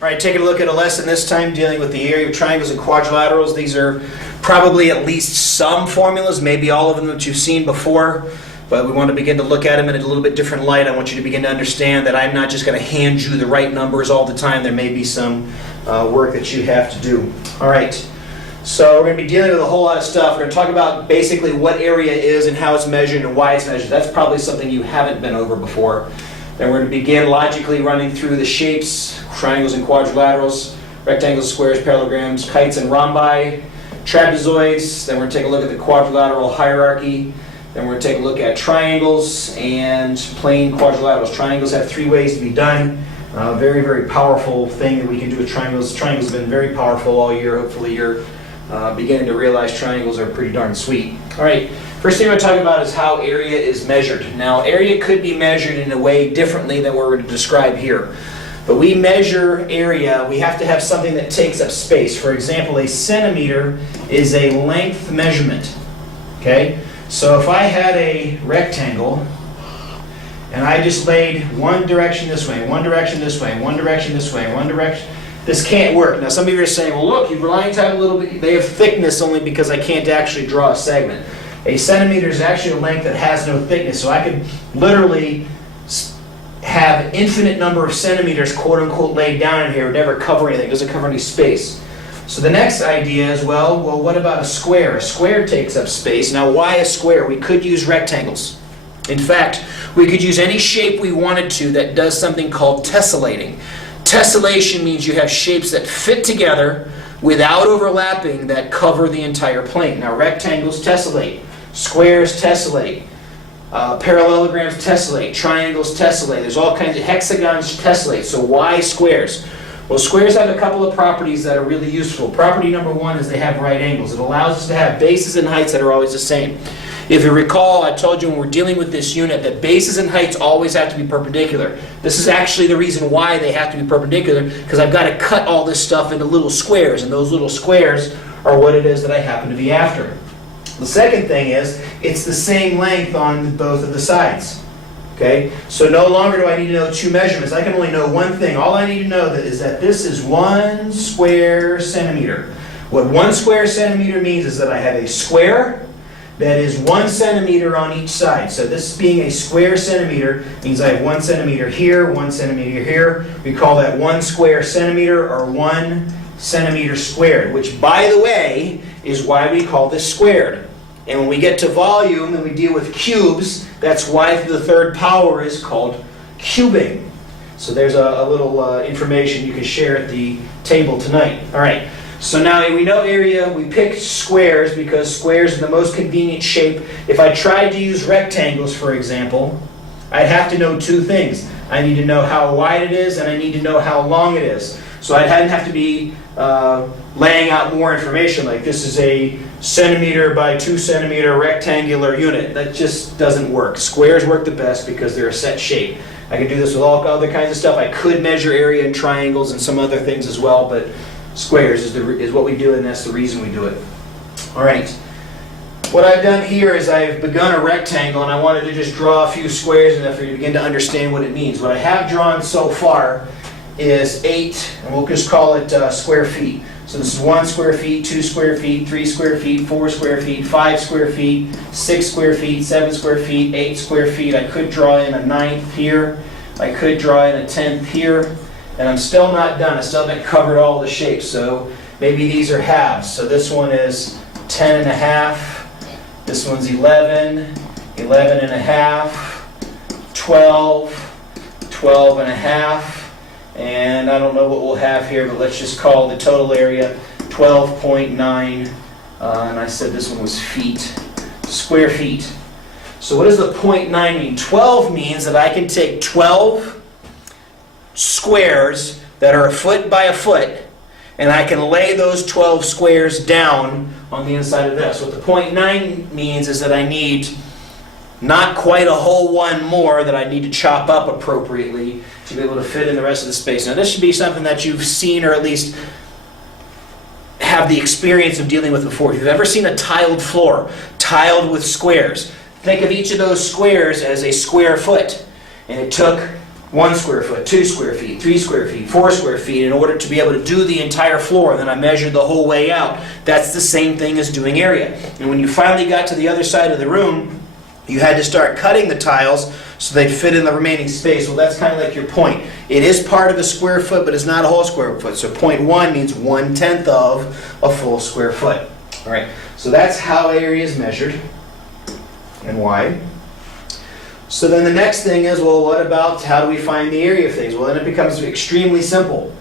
All right, taking a look at a lesson this time dealing with the area of triangles and quadrilaterals. These are probably at least some formulas, maybe all of them that you've seen before, but we want to begin to look at them in a little bit different light. I want you to begin to understand that I'm not just going to hand you the right numbers all the time. There may be some work that you have to do. All right, so we're going to be dealing with a whole lot of stuff. We're going to talk about basically what area is and how it's measured and why it's measured. That's probably something you haven't been over before. Then we're going to begin logically running through the shapes, triangles and quadrilaterals, rectangles, squares, parallelograms, kites and rhombi, trapezoids. Then we're going to take a look at the quadrilateral hierarchy. Then we're going to take a look at triangles and plane quadrilaterals. Triangles have three ways to be done. Very, very powerful thing that we can do with triangles. Triangles have been very powerful all year. Hopefully you're beginning to realize triangles are pretty darn sweet. All right. First thing we're going to talk about is how area is measured. Now, area could be measured in a way differently than what we're going to describe here. But we measure area, we have to have something that takes up space. For example, a centimeter is a length measurement. Okay? So if I had a rectangle, and I just laid one direction this way, one direction this way, one direction this way, one direction, this can't work. Now some of you are saying, well look, your lines have a little bit, they have thickness only because I can't actually draw a segment. A centimeter is actually a length that has no thickness, so I could literally have infinite number of centimeters, quote unquote, laid down in here, never cover anything, doesn't cover any space. So the next idea is, well, what about a square? A square takes up space. Now why a square? We could use rectangles. In fact, we could use any shape we wanted to that does something called tessellating. Tessellation means you have shapes that fit together without overlapping that cover the entire plane. Now rectangles tessellate, squares tessellate, parallelograms tessellate, triangles tessellate. There's all kinds of hexagons tessellate. So why squares? Well, squares have a couple of properties that are really useful. Property number one is they have right angles. It allows us to have bases and heights that are always the same. If you recall, I told you when we're dealing with this unit that bases and heights always have to be perpendicular. This is actually the reason why they have to be perpendicular, because I've got to cut all this stuff into little squares, and those little squares are what it is that I happen to be after. The second thing is, it's the same length on both of the sides. Okay? So no longer do I need to know two measurements. I can only know one thing. All I need to know is that this is 1 square centimeter. What 1 square centimeter means is that I have a square that is 1 centimeter on each side. So this being a square centimeter means I have 1 centimeter here, 1 centimeter here. We call that 1 square centimeter or 1 centimeter squared, which by the way is why we call this squared. And when we get to volume and we deal with cubes, that's why the third power is called cubing. So there's a little information you can share at the table tonight. All right. So now we know area, we picked squares because squares are the most convenient shape. If I tried to use rectangles, for example, I'd have to know two things. I need to know how wide it is and I need to know how long it is. So I'd have to be laying out more information like this is a centimeter by 2 centimeter rectangular unit. That just doesn't work. Squares work the best because they're a set shape. I could do this with all other kinds of stuff. I could measure area in triangles and some other things as well, but squares is what we do, and that's the reason we do it. All right. What I've done here is I've begun a rectangle, and I wanted to just draw a few squares enough for you to begin to understand what it means. What I have drawn so far is 8, and we'll just call it square feet. So this is 1 square feet, 2 square feet, 3 square feet, 4 square feet, 5 square feet, 6 square feet, 7 square feet, 8 square feet. I could draw in a 9th here. I could draw in a 10th here. And I'm still not done. I still haven't covered all the shapes. So maybe these are halves. So this one is 10 and a half. This one's 11, 11 and a half, 12, 12 and a half. And I don't know what we'll have here, but let's just call the total area 12.9. And I said this one was feet, square feet. So what does the 0.9 mean? 12 means that I can take 12 squares that are a foot by a foot, and I can lay those 12 squares down on the inside of this. What the 0.9 means is that I need not quite a whole one more that I need to chop up appropriately to be able to fit in the rest of the space. Now this should be something that you've seen or at least have the experience of dealing with before. If you've ever seen a tiled floor, tiled with squares, think of each of those squares as a square foot. And it took 1 square foot, 2 square feet, 3 square feet, 4 square feet in order to be able to do the entire floor. Then I measured the whole way out. That's the same thing as doing area. And when you finally got to the other side of the room, you had to start cutting the tiles so they'd fit in the remaining space. Well, that's kind of like your point. It is part of a square foot, but it's not a whole square foot. So 0.1 means 1/10 of a full square foot. All right, so that's how area is measured and why. So then the next thing is, well, what about how do we find the area of things? Well, then it becomes extremely simple.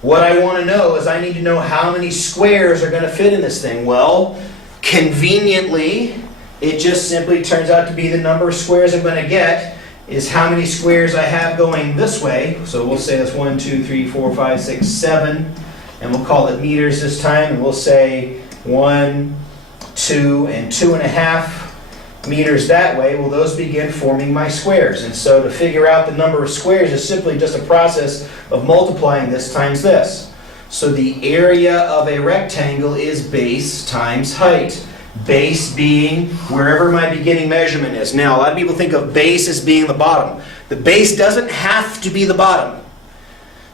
What I want to know is I need to know how many squares are going to fit in this thing. Well, conveniently, it just simply turns out to be the number of squares I'm going to get is how many squares I have going this way. So we'll say that's 1, 2, 3, 4, 5, 6, 7. And we'll call it meters this time. And we'll say 1, 2, and 2.5 meters that way. Well, those begin forming my squares. And so to figure out the number of squares is simply just a process of multiplying this times this. So the area of a rectangle is base times height. Base being wherever my beginning measurement is. Now, a lot of people think of base as being the bottom. The base doesn't have to be the bottom.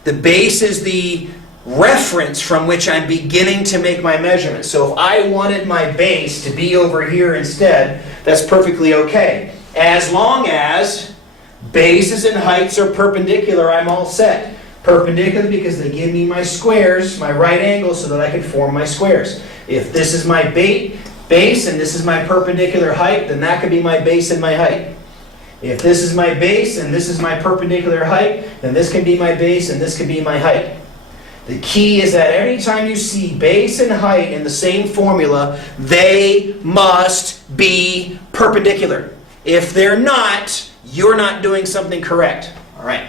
The base is the reference from which I'm beginning to make my measurement. So if I wanted my base to be over here instead, that's perfectly okay. As long as bases and heights are perpendicular, I'm all set. Perpendicular because they give me my squares, my right angles, so that I can form my squares. If this is my base and this is my perpendicular height, then that could be my base and my height. If this is my base and this is my perpendicular height, then this can be my base and this can be my height. The key is that every time you see base and height in the same formula, they must be perpendicular. If they're not, you're not doing something correct. All right.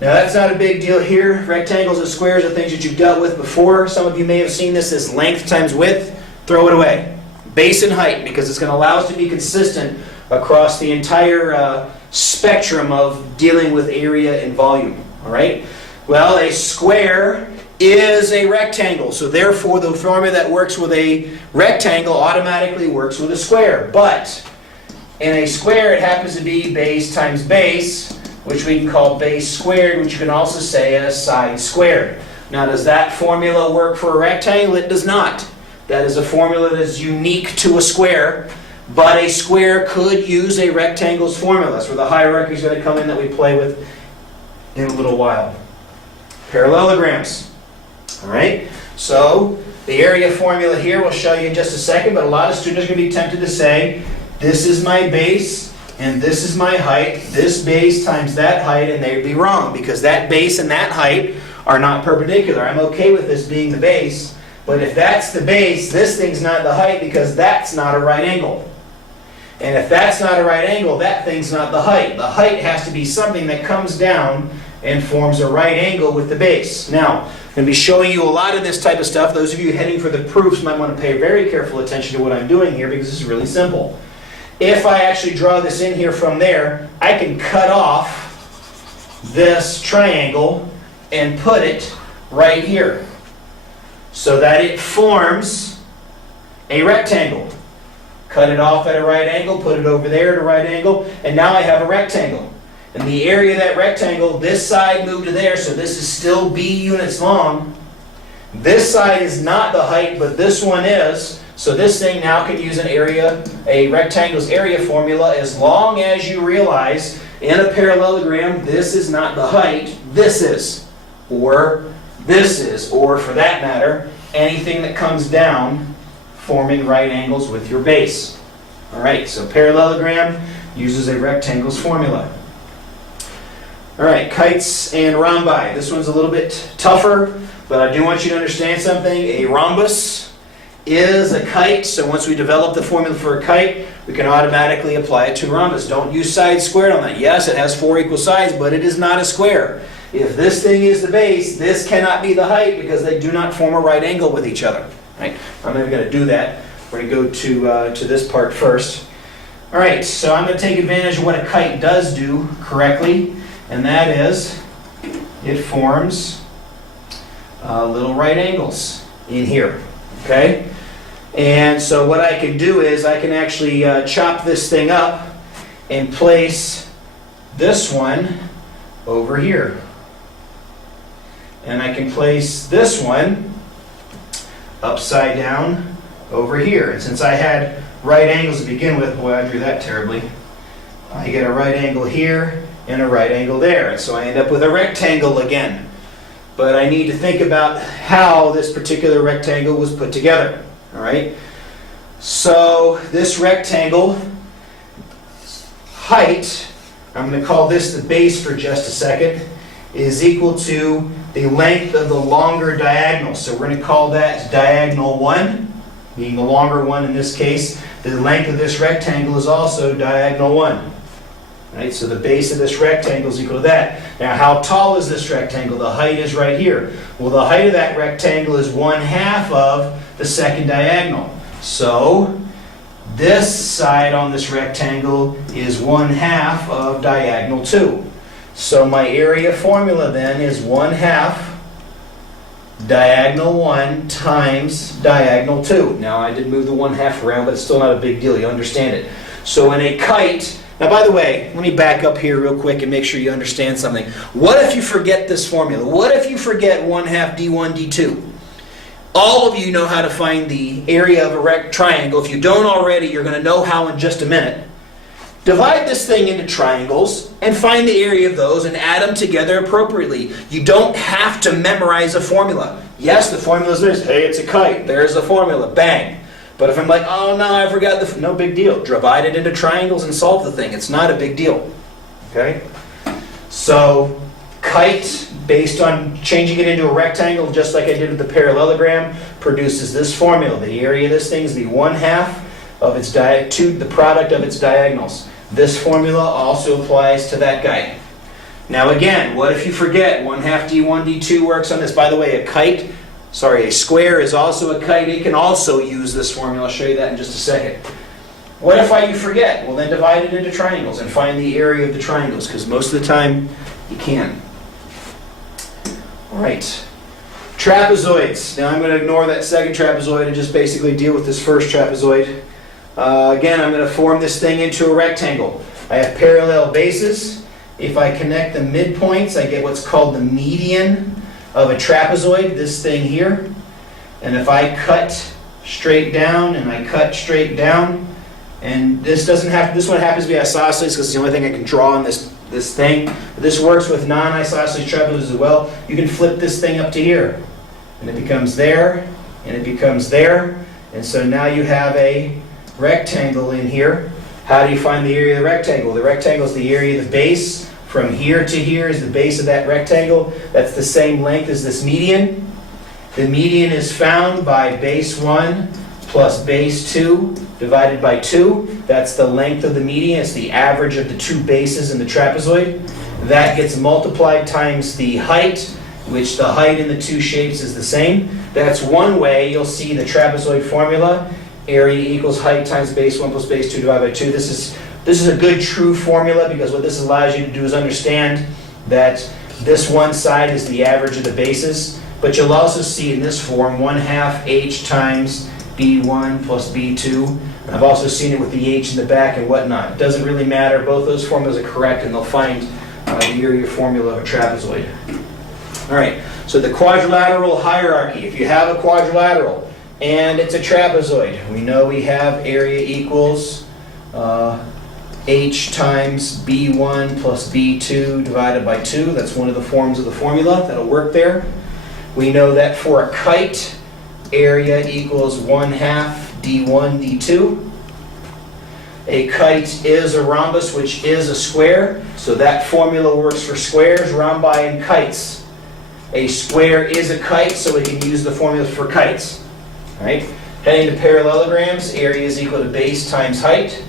Now that's not a big deal here. Rectangles and squares are things that you've dealt with before. Some of you may have seen this as length times width. Throw it away. Base and height, because it's going to allow us to be consistent across the entire spectrum of dealing with area and volume. All right? Well, a square is a rectangle, so therefore the formula that works with a rectangle automatically works with a square. But in a square, it happens to be base times base, which we can call base squared, which you can also say as side squared. Now, does that formula work for a rectangle? It does not. That is a formula that is unique to a square, but a square could use a rectangle's formula. That's where the hierarchy is going to come in that we play with in a little while. Parallelograms. All right, so the area formula here we'll show you in just a second, but a lot of students are going to be tempted to say, this is my base and this is my height, this base times that height, and they'd be wrong because that base and that height are not perpendicular. I'm okay with this being the base, but if that's the base, this thing's not the height because that's not a right angle. And if that's not a right angle, that thing's not the height. The height has to be something that comes down and forms a right angle with the base. Now, I'm going to be showing you a lot of this type of stuff. Those of you heading for the proofs might want to pay very careful attention to what I'm doing here because this is really simple. If I actually draw this in here from there, I can cut off this triangle and put it right here so that it forms a rectangle. Cut it off at a right angle, put it over there at a right angle, and now I have a rectangle. And the area of that rectangle, this side moved to there, so this is still B units long. This side is not the height, but this one is. So this thing now can use a rectangle's area formula as long as you realize in a parallelogram, this is not the height, this is. Or this is. Or for that matter, anything that comes down forming right angles with your base. All right, so parallelogram uses a rectangle's formula. All right, kites and rhombi. This one's a little bit tougher, but I do want you to understand something. A rhombus is a kite, so once we develop the formula for a kite, we can automatically apply it to a rhombus. Don't use sides squared on that. Yes, it has 4 equal sides, but it is not a square. If this thing is the base, this cannot be the height because they do not form a right angle with each other. Right? I'm not even going to do that. We're going to go to this part first. All right, so I'm going to take advantage of what a kite does do correctly. And that is, it forms little right angles in here, okay? And so what I can do is I can actually chop this thing up and place this one over here. And I can place this one upside down over here. And since I had right angles to begin with, boy, I drew that terribly. I get a right angle here and a right angle there. And so I end up with a rectangle again. But I need to think about how this particular rectangle was put together. All right? So this rectangle height, I'm going to call this the base for just a second, is equal to the length of the longer diagonal. So we're going to call that diagonal 1, being the longer one in this case. The length of this rectangle is also diagonal 1. Right? So the base of this rectangle is equal to that. Now how tall is this rectangle? The height is right here. Well, the height of that rectangle is 1/2 of the second diagonal. So this side on this rectangle is 1/2 of diagonal 2. So my area formula then is 1/2 diagonal 1 times diagonal 2. Now I did move the 1/2 around, but it's still not a big deal. You understand it. So in a kite, now by the way, let me back up here real quick and make sure you understand something. What if you forget this formula? What if you forget 1/2 d1 d2? All of you know how to find the area of a triangle. If you don't already, you're going to know how in just a minute. Divide this thing into triangles and find the area of those and add them together appropriately. You don't have to memorize a formula. Yes, the formula is this. Hey, it's a kite. There's the formula. Bang. But if I'm like, oh no, I forgot the... No big deal. Divide it into triangles and solve the thing. It's not a big deal. Okay? So, kite, based on changing it into a rectangle, just like I did with the parallelogram, produces this formula. The area of this thing is the 1/2 of its the product of its diagonals. This formula also applies to that guy. Now again, what if you forget 1/2 d1 d2 works on this? By the way, a square is also a kite. It can also use this formula. I'll show you that in just a second. What if you forget? Well, then divide it into triangles and find the area of the triangles, because most of the time you can. All right. Trapezoids. Now I'm going to ignore that second trapezoid and just basically deal with this first trapezoid. Again, I'm going to form this thing into a rectangle. I have parallel bases. If I connect the midpoints, I get what's called the median of a trapezoid, this thing here. And if I cut straight down and I cut straight down, and this one happens to be isosceles because it's the only thing I can draw on this thing. But this works with non-isosceles trapezoids as well. You can flip this thing up to here. And it becomes there, and it becomes there. And so now you have a rectangle in here. How do you find the area of the rectangle? The rectangle is the area of the base. From here to here is the base of that rectangle. That's the same length as this median. The median is found by base 1 plus base 2 divided by 2. That's the length of the median. It's the average of the two bases in the trapezoid. That gets multiplied times the height, which the height in the two shapes is the same. That's one way you'll see the trapezoid formula. Area equals height times base 1 plus base 2 divided by 2. This is a good true formula, because what this allows you to do is understand that this one side is the average of the bases. But you'll also see in this form 1/2 h times b1 plus b2. I've also seen it with the h in the back and whatnot. It doesn't really matter. Both those formulas are correct, and they'll find the area formula of a trapezoid. All right, so the quadrilateral hierarchy. If you have a quadrilateral and it's a trapezoid, we know we have area equals h times b1 plus b2 divided by 2. That's one of the forms of the formula. That'll work there. We know that for a kite, area equals 1/2 d1 d2. A kite is a rhombus, which is a square, so that formula works for squares, rhombi, and kites. A square is a kite, so we can use the formula for kites. All right? Heading to parallelograms, area is equal to base times height.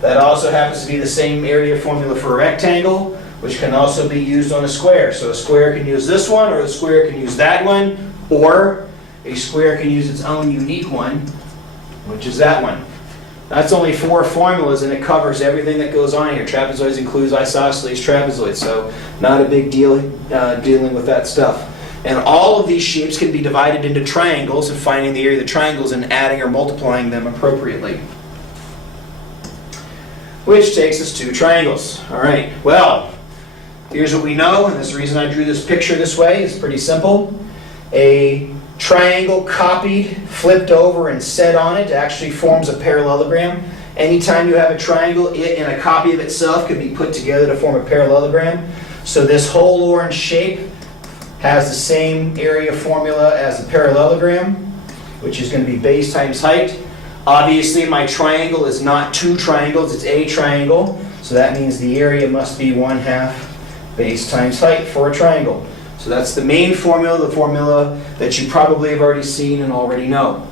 That also happens to be the same area formula for a rectangle, which can also be used on a square. So a square can use this one, or a square can use that one, or a square can use its own unique one, which is that one. That's only 4 formulas, and it covers everything that goes on here. Trapezoids includes isosceles trapezoids, so not a big deal dealing with that stuff. And all of these shapes can be divided into triangles, and finding the area of the triangles and adding or multiplying them appropriately. Which takes us to triangles. All right, well, here's what we know, and this is the reason I drew this picture this way. It's pretty simple. A triangle copied, flipped over, and set on it actually forms a parallelogram. Anytime you have a triangle, it and a copy of itself could be put together to form a parallelogram. So this whole orange shape has the same area formula as the parallelogram, which is going to be base times height. Obviously, my triangle is not two triangles, it's a triangle. So that means the area must be 1/2 base times height for a triangle. So that's the main formula, the formula that you probably have already seen and already know.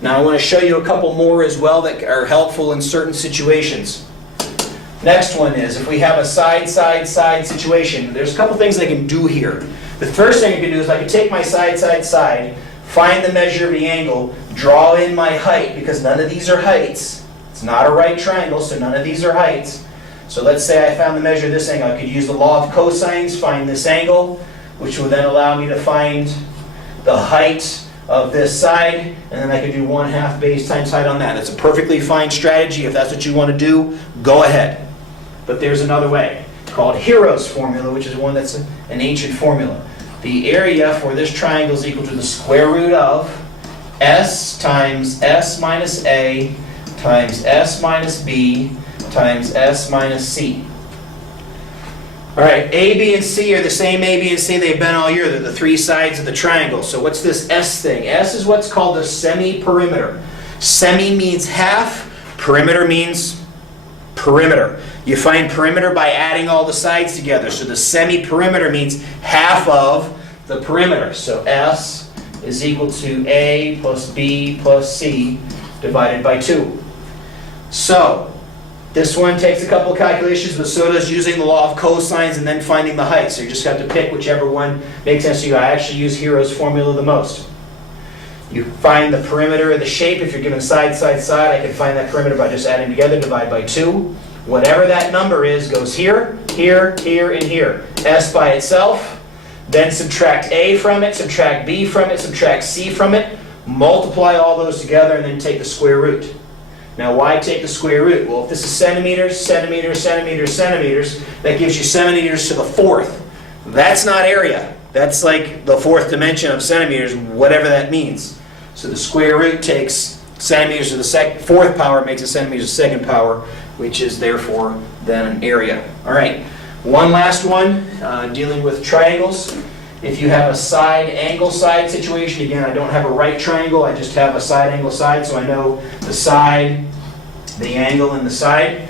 Now I want to show you a couple more as well that are helpful in certain situations. Next one is, if we have a side, side, side situation, there's a couple things I can do here. The first thing I can do is I can take my side, side, side, find the measure of the angle, draw in my height, because none of these are heights. It's not a right triangle, so none of these are heights. So let's say I found the measure of this angle. I could use the law of cosines, find this angle, which would then allow me to find the height of this side, and then I could do 1/2 base times height on that. That's a perfectly fine strategy. If that's what you want to do, go ahead. But there's another way, called Heron's formula, which is one that's an ancient formula. The area for this triangle is equal to the square root of s times s minus a times s minus b times s minus c. All right, A, B, and C are the same A, B, and C they've been all year. They're the three sides of the triangle. So what's this S thing? S is what's called a semi-perimeter. Semi means half, perimeter means perimeter. You find perimeter by adding all the sides together. So the semi-perimeter means half of the perimeter. So S is equal to A plus B plus C divided by 2. So this one takes a couple of calculations, but so does using the law of cosines and then finding the height. So you just have to pick whichever one makes sense to you. I actually use Heron's formula the most. You find the perimeter of the shape. If you're given side, side, side, I can find that perimeter by just adding together, divide by 2. Whatever that number is goes here, here, here, and here. S by itself, then subtract A from it, subtract B from it, subtract C from it, multiply all those together, and then take the square root. Now, why take the square root? Well, if this is centimeters, centimeters, centimeters, centimeters, that gives you centimeters to the fourth. That's not area. That's like the fourth dimension of centimeters, whatever that means. So the square root takes centimeters to the fourth power, makes a centimeters to the second power, which is therefore then an area. All right, one last one, dealing with triangles. If you have a side angle side situation, again, I don't have a right triangle, I just have a side angle side, so I know the side, the angle, and the side.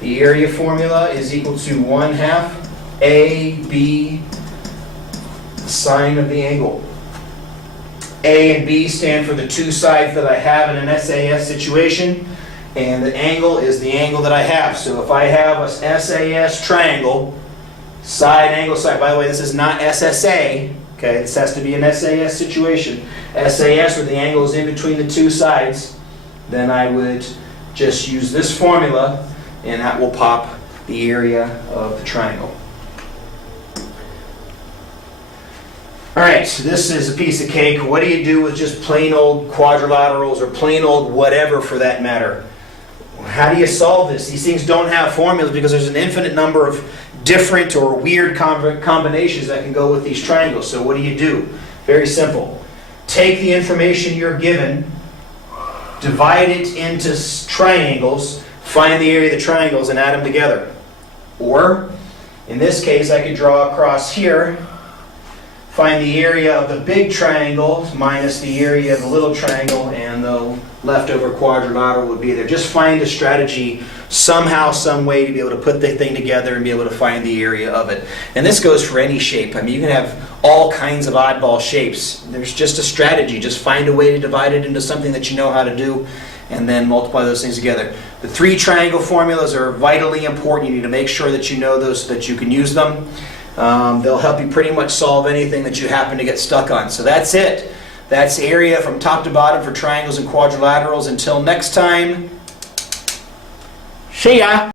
The area formula is equal to 1/2 AB, the sine of the angle. A and B stand for the two sides that I have in an SAS situation, and the angle is the angle that I have. So if I have a SAS triangle, side, angle, side. By the way, this is not SSA. Okay, this has to be an SAS situation. SAS, where the angle is in between the two sides, then I would just use this formula, and that will pop the area of the triangle. All right, so this is a piece of cake. What do you do with just plain old quadrilaterals, or plain old whatever for that matter? How do you solve this? These things don't have formulas because there's an infinite number of different or weird combinations that can go with these triangles. So what do? Very simple. Take the information you're given, divide it into triangles, find the area of the triangles, and add them together. Or, in this case, I could draw across here, find the area of the big triangle minus the area of the little triangle, and the leftover quadrilateral would be there. Just find a strategy, somehow, some way to be able to put the thing together and be able to find the area of it. And this goes for any shape. I mean, you can have all kinds of oddball shapes. There's just a strategy. Just find a way to divide it into something that you know how to do, and then multiply those things together. The three triangle formulas are vitally important. You need to make sure that you know those so that you can use them. They'll help you pretty much solve anything that you happen to get stuck on. So that's it. That's area from top to bottom for triangles and quadrilaterals. Until next time, see ya!